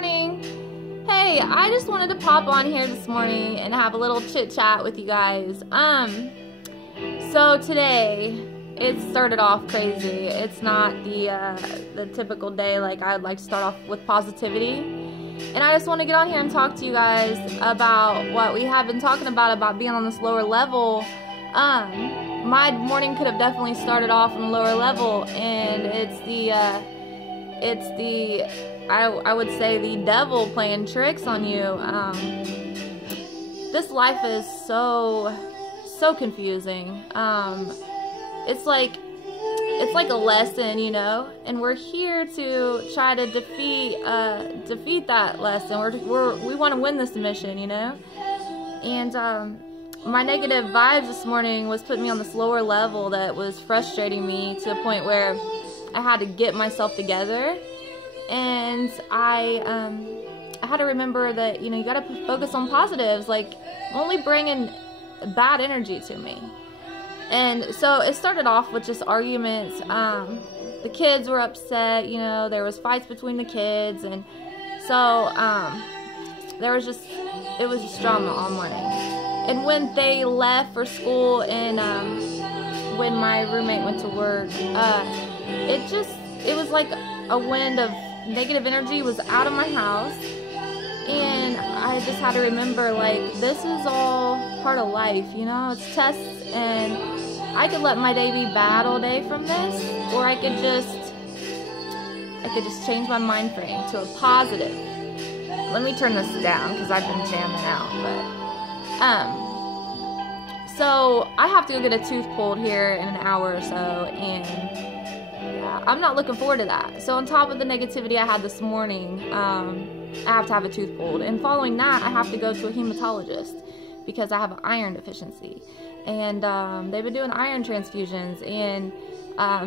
morning. Hey, I just wanted to pop on here this morning and have a little chit chat with you guys. So today it started off crazy. It's not the typical day. Like, I'd like to start off with positivity, and I just want to get on here and talk to you guys about what we have been talking about being on this lower level. My morning could have definitely started off on a lower level, and I would say the devil playing tricks on you. This life is so confusing. It's like a lesson, you know, and we're here to try to defeat that lesson. We want to win this mission, you know. And my negative vibes this morning was putting me on this lower level that was frustrating me to a point where I had to get myself together. And I had to remember that, you know, you got to focus on positives, like only bringing bad energy to me. And so it started off with just arguments. The kids were upset, you know, there was fights between the kids, and so it was just drama all morning. And when they left for school, and when my roommate went to work, it was like a wind of negative energy was out of my house. And I just had to remember, like, this is all part of life, you know, it's tests, and I could let my day be bad all day from this, or I could just change my mind frame to a positive. Let me turn this down because I've been jamming out, so I have to go get a tooth pulled here in an hour or so, and yeah, I'm not looking forward to that. So on top of the negativity I had this morning, I have to have a tooth pulled, and following that I have to go to a hematologist because I have an iron deficiency, and they've been doing iron transfusions, and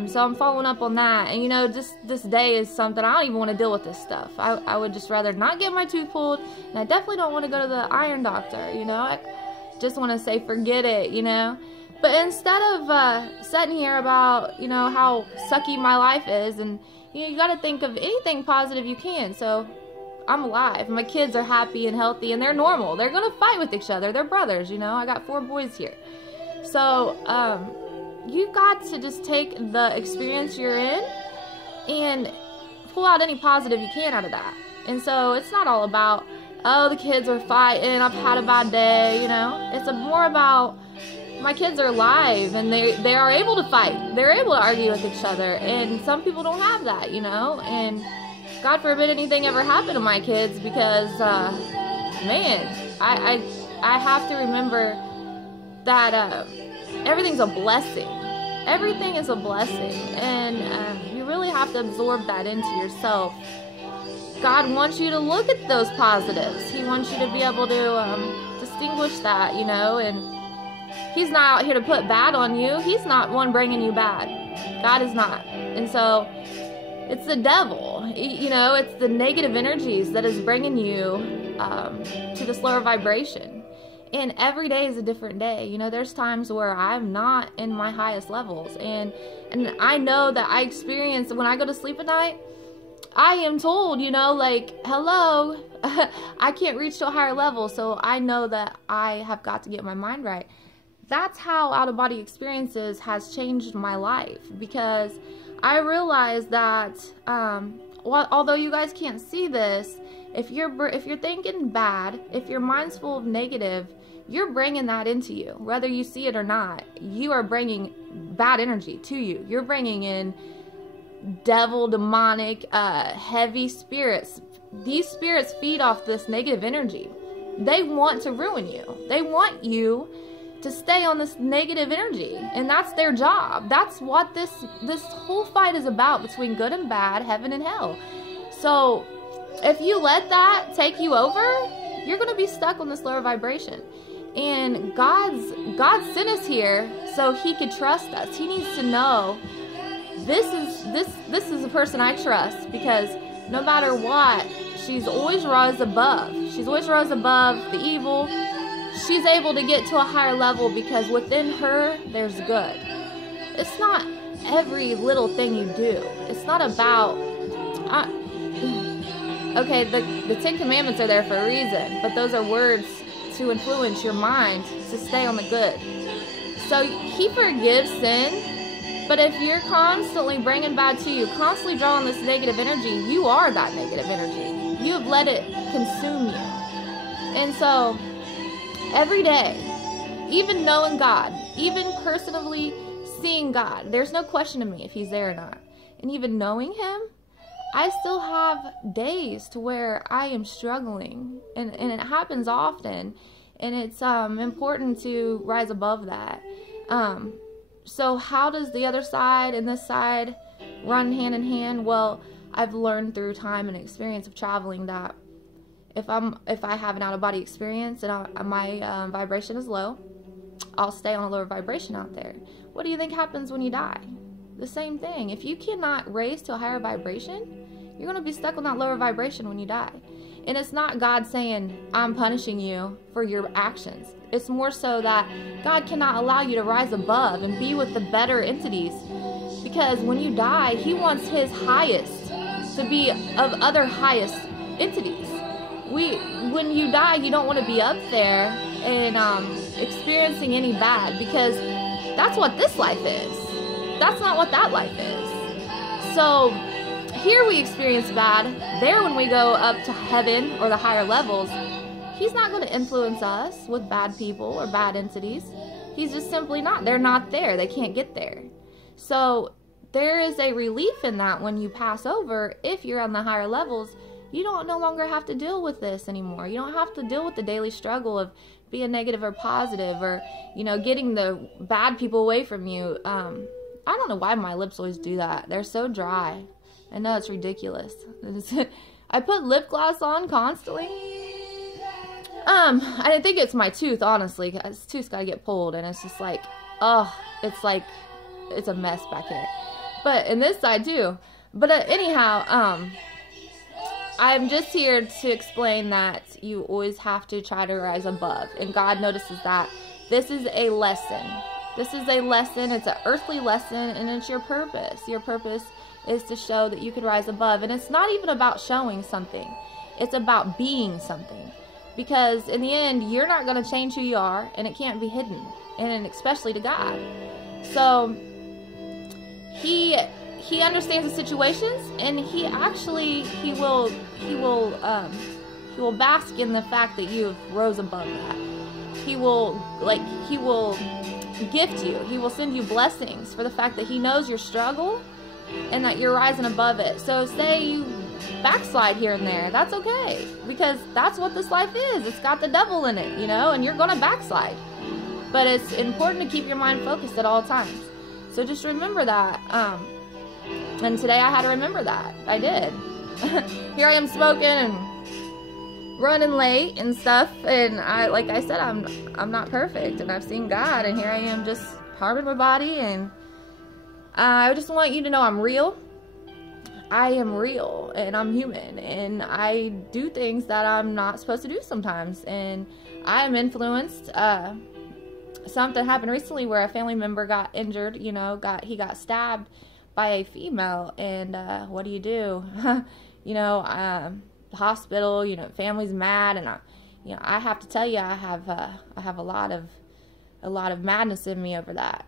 so I'm following up on that. And you know, just this day is something I don't even want to deal with this stuff. I would just rather not get my tooth pulled, and I definitely don't want to go to the iron doctor, you know. I just want to say forget it, you know. But instead of sitting here about, you know, how sucky my life is, and you know, you got to think of anything positive you can. So I'm alive. My kids are happy and healthy, and they're normal. They're gonna fight with each other. They're brothers, you know. I got 4 boys here. So you got to just take the experience you're in and pull out any positive you can out of that. And so it's not all about, oh, the kids are fighting, I've had a bad day, you know. It's more about my kids are alive, and they are able to fight. They're able to argue with each other, and some people don't have that, you know. And God forbid anything ever happened to my kids, because man, I have to remember that everything's a blessing. Everything is a blessing, and you really have to absorb that into yourself. God wants you to look at those positives. He wants you to be able to distinguish that, you know. And He's not out here to put bad on you. He's not one bringing you bad. God is not. And so it's the devil, you know. It's the negative energies that is bringing you to this lower vibration. And every day is a different day. You know, there's times where I'm not in my highest levels, and I know that I experience when I go to sleep at night, I am told, you know, like, hello, I can't reach to a higher level, so I know that I have got to get my mind right. That's how out-of-body experiences has changed my life, because I realized that although you guys can't see this, if you're thinking bad, if your mind's full of negative, you're bringing that into you. Whether you see it or not, you are bringing bad energy to you. You're bringing in devil, demonic, heavy spirits. These spirits feed off this negative energy. They want to ruin you. They want you to stay on this negative energy, and that's their job. That's what this whole fight is about, between good and bad, heaven and hell. So if you let that take you over, you're going to be stuck on this lower vibration. And God sent us here so He could trust us. He needs to know this is a person I trust, because no matter what, she's always rose above. She's always rose above the evil. She's able to get to a higher level because within her there's good. It's not every little thing you do. It's not about Okay, the 10 Commandments are there for a reason, but those are words to influence your mind to stay on the good. So he forgives sin, but if you're constantly bringing bad to you, constantly drawing this negative energy, you are that negative energy. You have let it consume you. And so every day, even knowing God, even personally seeing God, there's no question to me if he's there or not. And even knowing him, I still have days to where I am struggling, and it happens often, and it's important to rise above that. So how does the other side and this side run hand in hand? Well, I've learned through time and experience of traveling that if I have an out-of-body experience and my vibration is low, I'll stay on a lower vibration out there. What do you think happens when you die? The same thing. If you cannot raise to a higher vibration, you're going to be stuck on that lower vibration when you die. And it's not God saying, I'm punishing you for your actions. It's more so that God cannot allow you to rise above and be with the better entities. Because when you die, he wants his highest to be of other highest entities. When you die, you don't want to be up there and experiencing any bad, because that's what this life is. That's not what that life is. So here we experience bad. There, when we go up to heaven or the higher levels, he's not going to influence us with bad people or bad entities. He's just simply not. They're not there. They can't get there. So there is a relief in that when you pass over. If you're on the higher levels, you don't no longer have to deal with this anymore. You don't have to deal with the daily struggle of being negative or positive, or, you know, getting the bad people away from you. I don't know why my lips always do that. They're so dry. I know it's ridiculous. I put lip gloss on constantly. I think it's my tooth, honestly. This tooth's got to get pulled, and it's just like, oh, it's like, it's a mess back here. But, and this side too. But anyhow, I'm just here to explain that you always have to try to rise above. And God notices that. This is a lesson. This is a lesson. It's an earthly lesson, and it's your purpose. Your purpose is to show that you can rise above. And it's not even about showing something. It's about being something. Because in the end, you're not going to change who you are, and it can't be hidden. And especially to God. So he understands the situations, and he will bask in the fact that you have rose above that. He will gift you. He will send you blessings for the fact that he knows your struggle and that you're rising above it. So say you backslide here and there, that's okay, because that's what this life is. It's got the devil in it, you know, and you're gonna backslide. But it's important to keep your mind focused at all times. So just remember that. And today I had to remember that. I did. Here I am smoking and running late and stuff, and like I said, I'm not perfect, and I've seen God, and here I am just harming my body. And I just want you to know I'm real. I am real, and I'm human, and I do things that I'm not supposed to do sometimes, and I am influenced. Something happened recently where a family member got injured. You know, he got stabbed by a female, and what do? You know, the hospital, you know, family's mad, and I have to tell you, I have a lot of madness in me over that.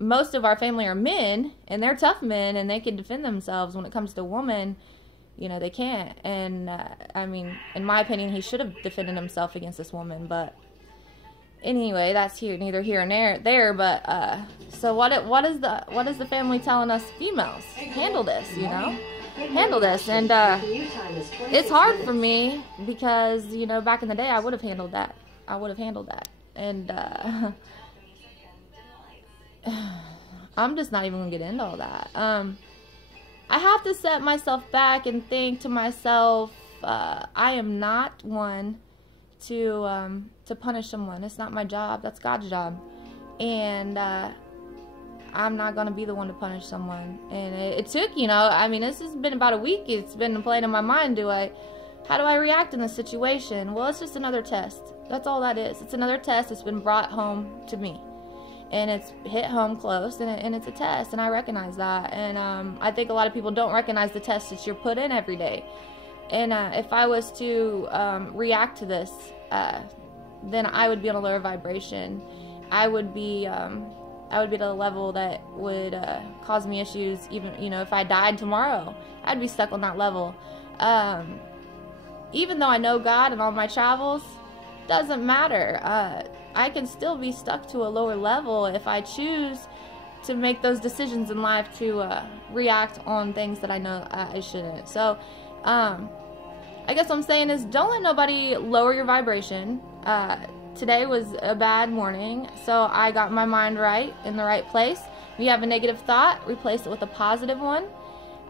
Most of our family are men, and they're tough men, and they can defend themselves. When it comes to a woman, you know, they can't. And I mean, in my opinion, he should have defended himself against this woman. But anyway, that's neither here nor there. But so what is the family telling us females? Handle this, you know. Handle this. And it's hard for me because, you know, back in the day I would have handled that. And I'm just not even gonna get into all that. I have to set myself back and think to myself, I am not one to punish someone. It's not my job. That's God's job. And I'm not going to be the one to punish someone. And it took, you know, I mean, this has been about a week. It's been playing in my mind. How do I react in this situation? Well, it's just another test. That's all that is. It's another test that's been brought home to me. And it's hit home close, and it's a test, and I recognize that. And I think a lot of people don't recognize the test that you're put in every day. And if I was to react to this, then I would be on a lower vibration. I would be at a level that would cause me issues. Even, you know, if I died tomorrow, I'd be stuck on that level. Even though I know God and all my travels, doesn't matter. I can still be stuck to a lower level if I choose to make those decisions in life to react on things that I know I shouldn't. So I guess what I'm saying is, don't let nobody lower your vibration. Today was a bad morning, so I got my mind right, in the right place. If you have a negative thought, replace it with a positive one.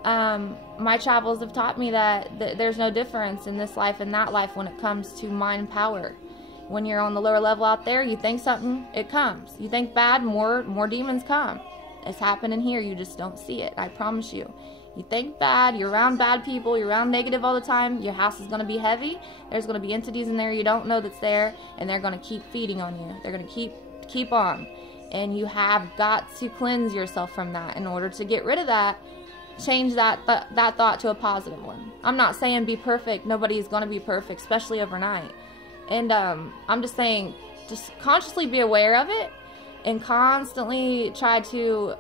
My travels have taught me that there's no difference in this life and that life when it comes to mind power. When you're on the lower level out there, you think something, it comes. You think bad, more demons come. It's happening here, you just don't see it, I promise you. You think bad, you're around bad people, you're around negative all the time, your house is going to be heavy, there's going to be entities in there you don't know that's there, and they're going to keep feeding on you. They're going to keep on. And you have got to cleanse yourself from that. In order to get rid of that, change that thought to a positive one. I'm not saying be perfect. Nobody is going to be perfect, especially overnight. And I'm just saying, just consciously be aware of it and constantly try to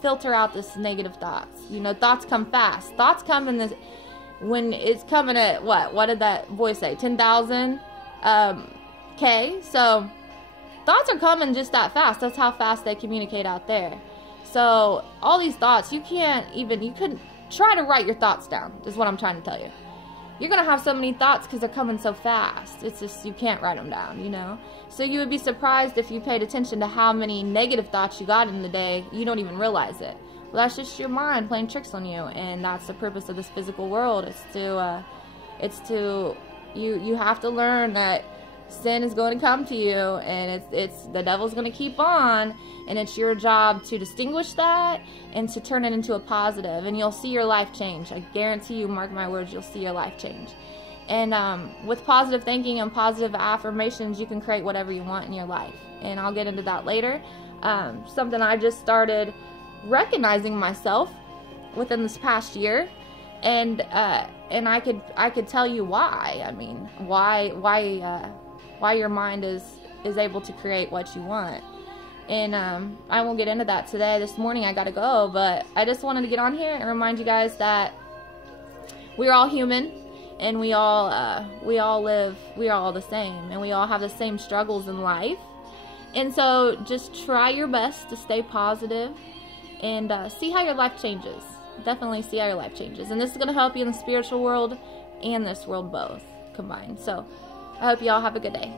filter out this negative thoughts. You know, thoughts come fast. Thoughts come in this, when it's coming at what did that voice say, 10,000 K? So thoughts are coming just that fast. That's how fast they communicate out there. So all these thoughts, you couldn't try to write your thoughts down, is what I'm trying to tell you. You're going to have so many thoughts because they're coming so fast. It's just, you can't write them down, you know. So you would be surprised if you paid attention to how many negative thoughts you got in the day. You don't even realize it. Well, that's just your mind playing tricks on you. And that's the purpose of this physical world. You have to learn that sin is going to come to you, and it's the devil's going to keep on, and it's your job to distinguish that and to turn it into a positive, and you'll see your life change. I guarantee you, mark my words, you'll see your life change. And with positive thinking and positive affirmations, you can create whatever you want in your life, and I'll get into that later. Something I just started recognizing myself within this past year, and I could tell you why. I mean, why your mind is able to create what you want. And I won't get into that today. This morning I gotta go, but I just wanted to get on here and remind you guys that we're all human, and we are all the same, and we all have the same struggles in life. And so just try your best to stay positive and see how your life changes. Definitely see how your life changes. And this is going to help you in the spiritual world and this world both combined. So I hope you all have a good day.